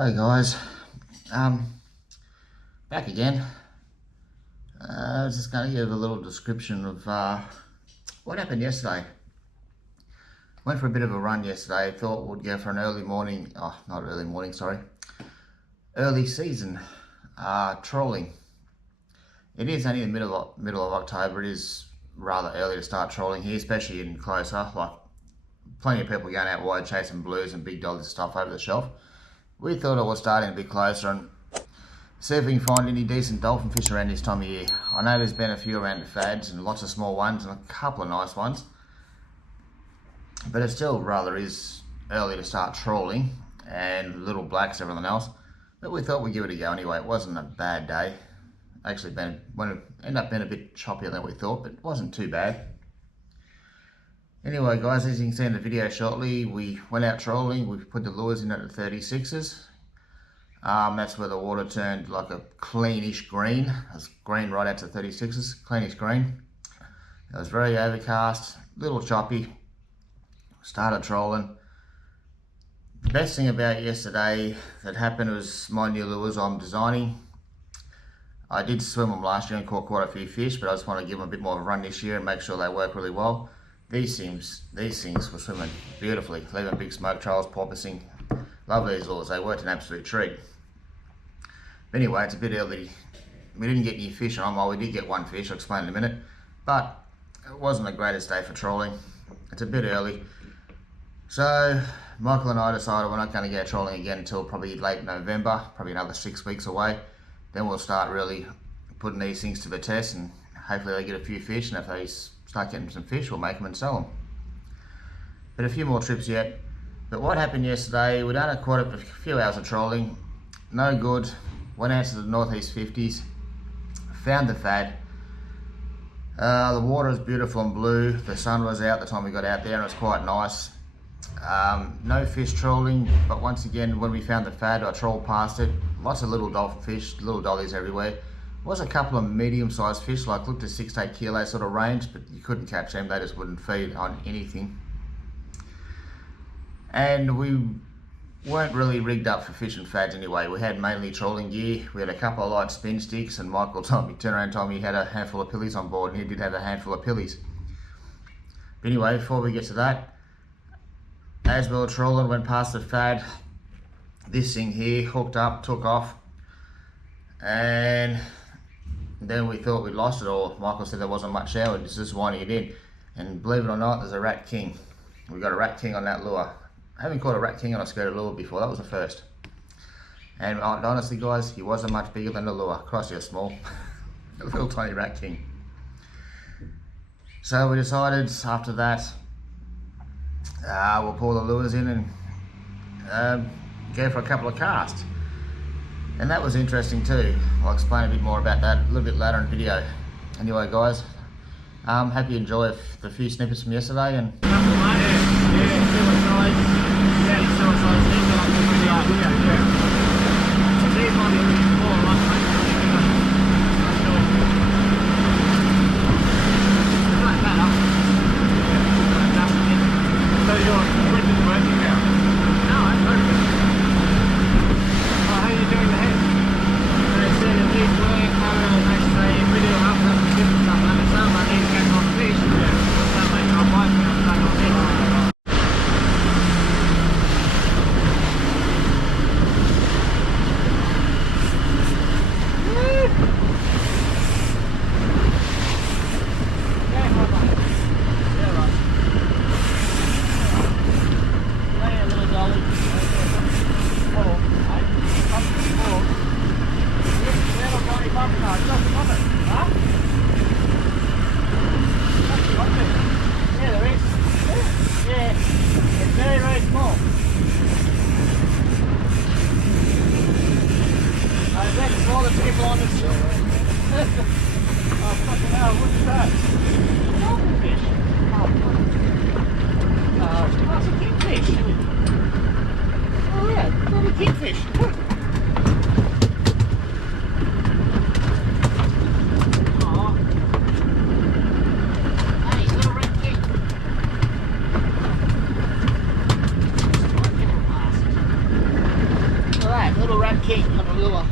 Hey guys, back again. I was just going to give a little description of what happened yesterday. Went for a bit of a run yesterday. Thought we'd go for an early morning, early season trolling. It is only the middle of October. It is rather early to start trolling here, especially in closer. Like plenty of people going out wide chasing blues and big dollars and stuff over the shelf. We thought it was starting a bit closer and see if we can find any decent dolphin fish around this time of year. I know there's been a few around the fads and lots of small ones and a couple of nice ones, but it still rather is early to start trawling, and little blacks, everything else. But we thought we'd give it a go anyway. It wasn't a bad day. Actually, ended up being a bit choppier than we thought, but it wasn't too bad. Anyway guys, as you can see in the video shortly, we went out trolling. We put the lures in at the 36s. That's where the water turned like a cleanish green. It's green right out to 36s, cleanish green. It was very overcast, little choppy. Started trolling. The best thing about yesterday that happened was my new lures I'm designing. I did swim them last year and caught quite a few fish, but I just want to give them a bit more of a run this year and make sure they work really well. These things were swimming beautifully, leaving big smoke trails, porpoising. Love these lures, they worked an absolute treat. But anyway, it's a bit early. We didn't get any fish on them. Well, we did get one fish, I'll explain in a minute. But it wasn't the greatest day for trolling. It's a bit early. So Michael and I decided we're not going to go trolling again until probably late November, probably another 6 weeks away. Then we'll start really putting these things to the test and hopefully they get a few fish, and if they start getting some fish, we'll make them and sell them. But a few more trips yet. But what happened yesterday, we done quite a few hours of trolling. No good. Went out to the northeast 50s. Found the fad. The water is beautiful and blue. The sun was out the time we got out there and it was quite nice. No fish trolling, but once again, when we found the fad, I trolled past it. Lots of little dolphin fish, little dollies everywhere. Was a couple of medium-sized fish, like looked at 6 to 8 kilo sort of range, but you couldn't catch them. They just wouldn't feed on anything. And we weren't really rigged up for fishing fads anyway. We had mainly trolling gear. We had a couple of light spin sticks, and Michael turned around and told me he had a handful of pillies on board, and he did have a handful of pillies. But anyway, before we get to that, as we were trolling, went past the fad, this thing here hooked up, took off, and then we thought we'd lost it, or Michael said there wasn't much there, we're just winding it in. And believe it or not, there's a rat king. We got a rat king on that lure. I haven't caught a rat king on a skirted lure before, that was the first. And honestly guys, he wasn't much bigger than the lure. Christ, you're small. A little tiny rat king. So we decided after that, we'll pull the lures in and go for a couple of casts. And that was interesting too. I'll explain a bit more about that a little bit later in the video. Anyway guys, hope you enjoy the few snippets from yesterday. And kingfish. Look at that. rat king on the lure.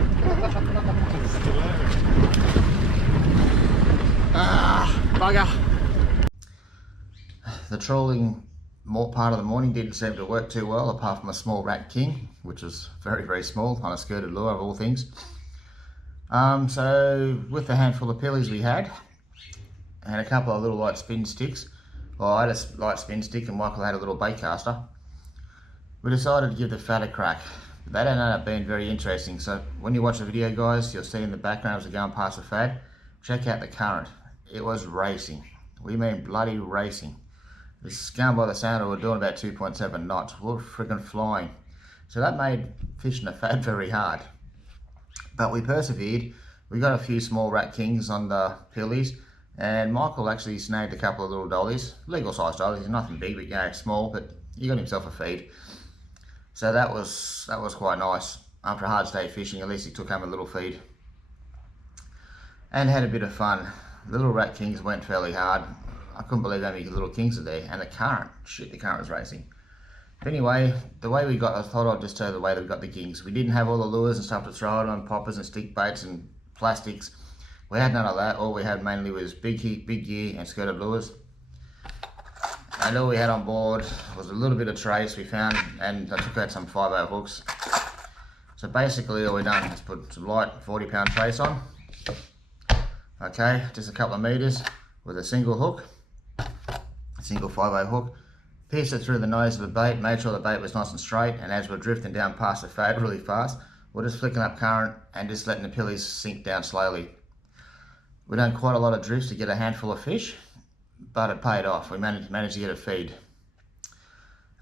Bugger. The trawling part of the morning didn't seem to work too well, apart from a small rat king, which was very, very small on a skirted lure of all things. So with the handful of pillies we had, and a couple of little light spin sticks, well, I had a light spin stick and Michael had a little bait caster, we decided to give the fat a crack. That ended up being very interesting. So when you watch the video, guys, you'll see in the background as we're going past the fad, check out the current. It was racing. We mean bloody racing. This going by the sound, we were doing about 2.7 knots. We were freaking flying. So that made fishing the fad very hard. But we persevered. We got a few small rat kings on the pillies, and Michael actually snagged a couple of little dollies, legal sized dollies, nothing big, but you know, small, but he got himself a feed. So that was quite nice. After a hard day fishing, at least he took home a little feed and had a bit of fun. The little rat kings went fairly hard. I couldn't believe how many little kings are there, and the current, shit, the current was racing. But anyway, the way we got, I thought I'd just tell you the way that we got the kings. We didn't have all the lures and stuff to throw it on, poppers and stick baits and plastics. We had none of that. All we had mainly was big gear and skirted lures. And all we had on board was a little bit of trace we found, and I took out some 5/0 hooks. So basically all we done is put some light 40-pound trace on. Okay, just a couple of meters with a single hook, a single 5/0 hook. Pierced it through the nose of the bait, made sure the bait was nice and straight, and as we're drifting down past the fad really fast, we're just flicking up current and just letting the pillies sink down slowly. We done quite a lot of drifts to get a handful of fish, but it paid off. We managed to get a feed.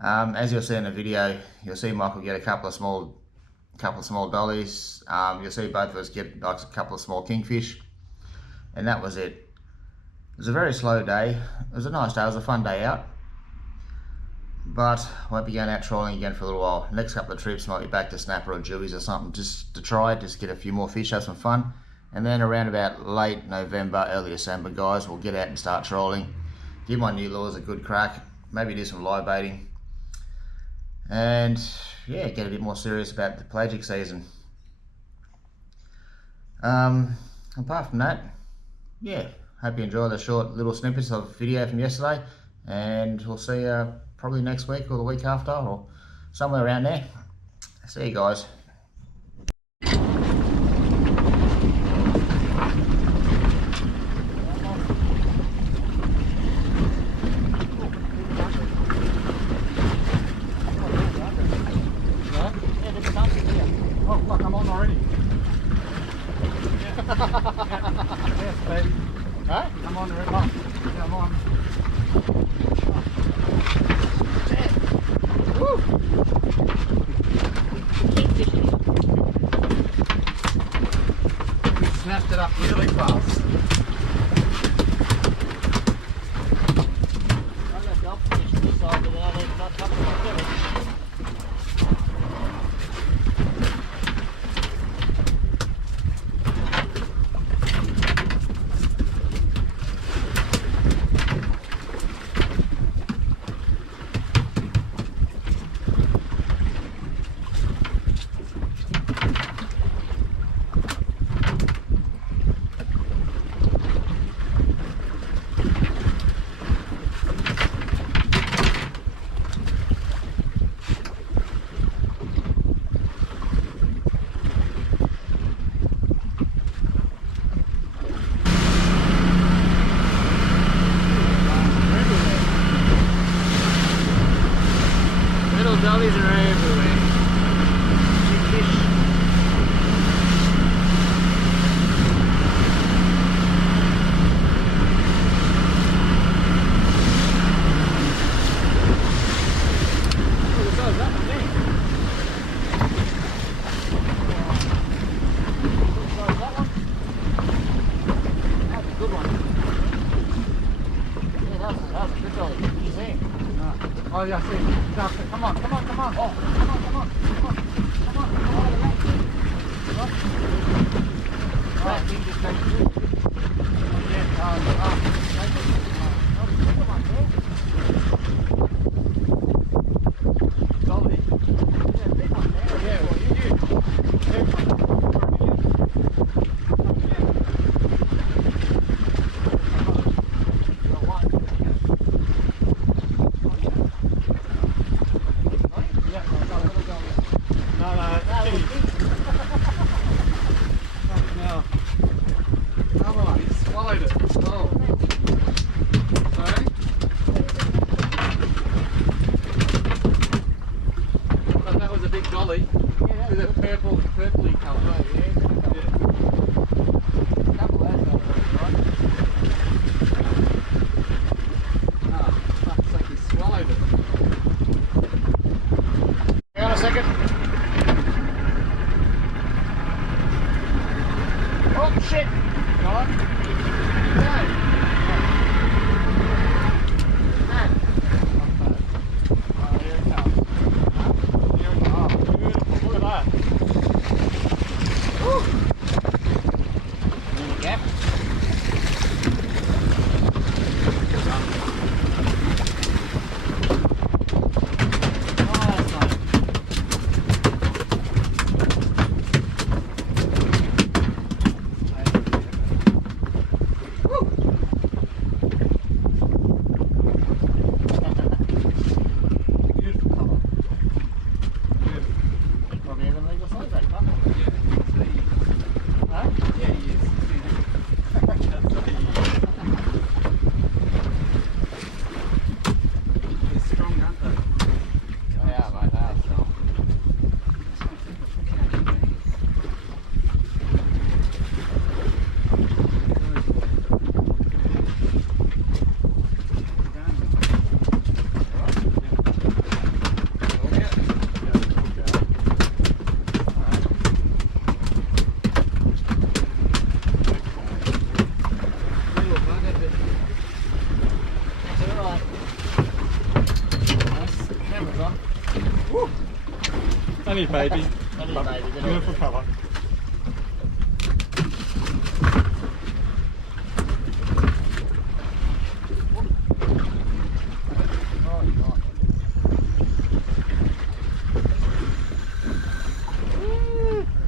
As you'll see in the video, you'll see Michael get a couple of small dollies. You'll see both of us get like a couple of small kingfish, and that was it. It was a very slow day. It was a nice day. It was a fun day out. But won't be going out trawling again for a little while. Next couple of trips might be back to snapper or jewies or something, just to try, just get a few more fish, have some fun. And then around about late November, early December, guys, we'll get out and start trolling. Give my new lures a good crack. Maybe do some live baiting. And yeah, get a bit more serious about the pelagic season. Apart from that, yeah, hope you enjoy the short little snippets of video from yesterday. And we'll see you probably next week or the week after or somewhere around there. See you guys. Oh, fuck, I'm on already. Yes, baby. Huh? I'm on already. Yeah, I'm on. Woo! We snapped it up really fast. I've got dolphin fish this side, but they're not touching my fillet. Dollies are everywhere. Big fish. Oh, the size of that one there. The size of that one. That's a good one. Yeah, that was a good dolly. You see him? Oh, yeah, I see. Come on, come on, come on. Oh, come on, come on, come on. Come on, come on. Right, we just take it. Dolly. Yeah, big one there. Yeah, well, you do. with a purpley colour. Couple of those right? Ah, fuck's like he swallowed it. Hang on a second. Oh shit! Got it? No. Oh, here it comes. Here it comes. Oh, beautiful. Look at that. Woo. In the gap. Oh, that's nice. Beautiful colour. Beautiful. Probably even legal size that car. Huh? Yeah, he is. They're strong, aren't they? Yeah, mate, that's strong. Camera's on. Only baby. Only a baby, then Beautiful colour.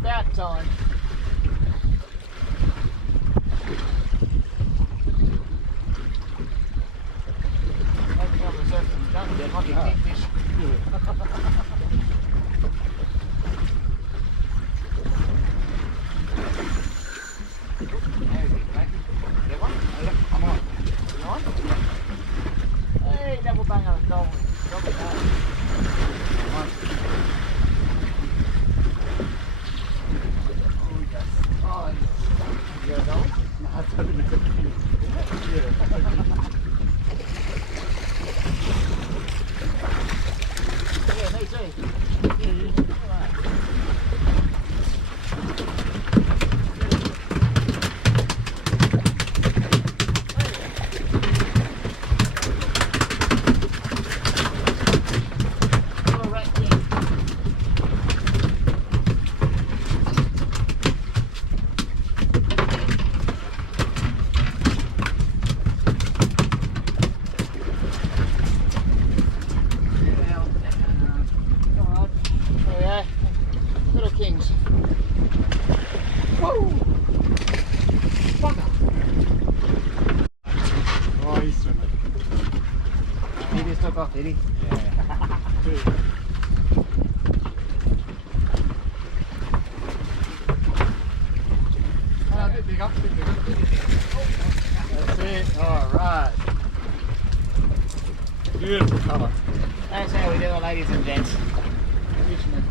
About time. Hopefully on the surface and done there, might be a kingfish. There we go, mate. Get one? Oh, yeah, I'm on. You on? Hey, double bang on the dolphin. Double bang. One. Oh, yes. Oh, yes. You got a dolphin? No, I don't think it's a cute. Yeah, me too. Look at that. Little rat king. Alright, there we are. Little kings. Whoa! Bugger! Oh, he's swimming. He just took off, did he? Yeah. Good. A bit bigger, bit bigger. That's it. Alright. Beautiful colour. That's how we do it, ladies and gents. Fishermen.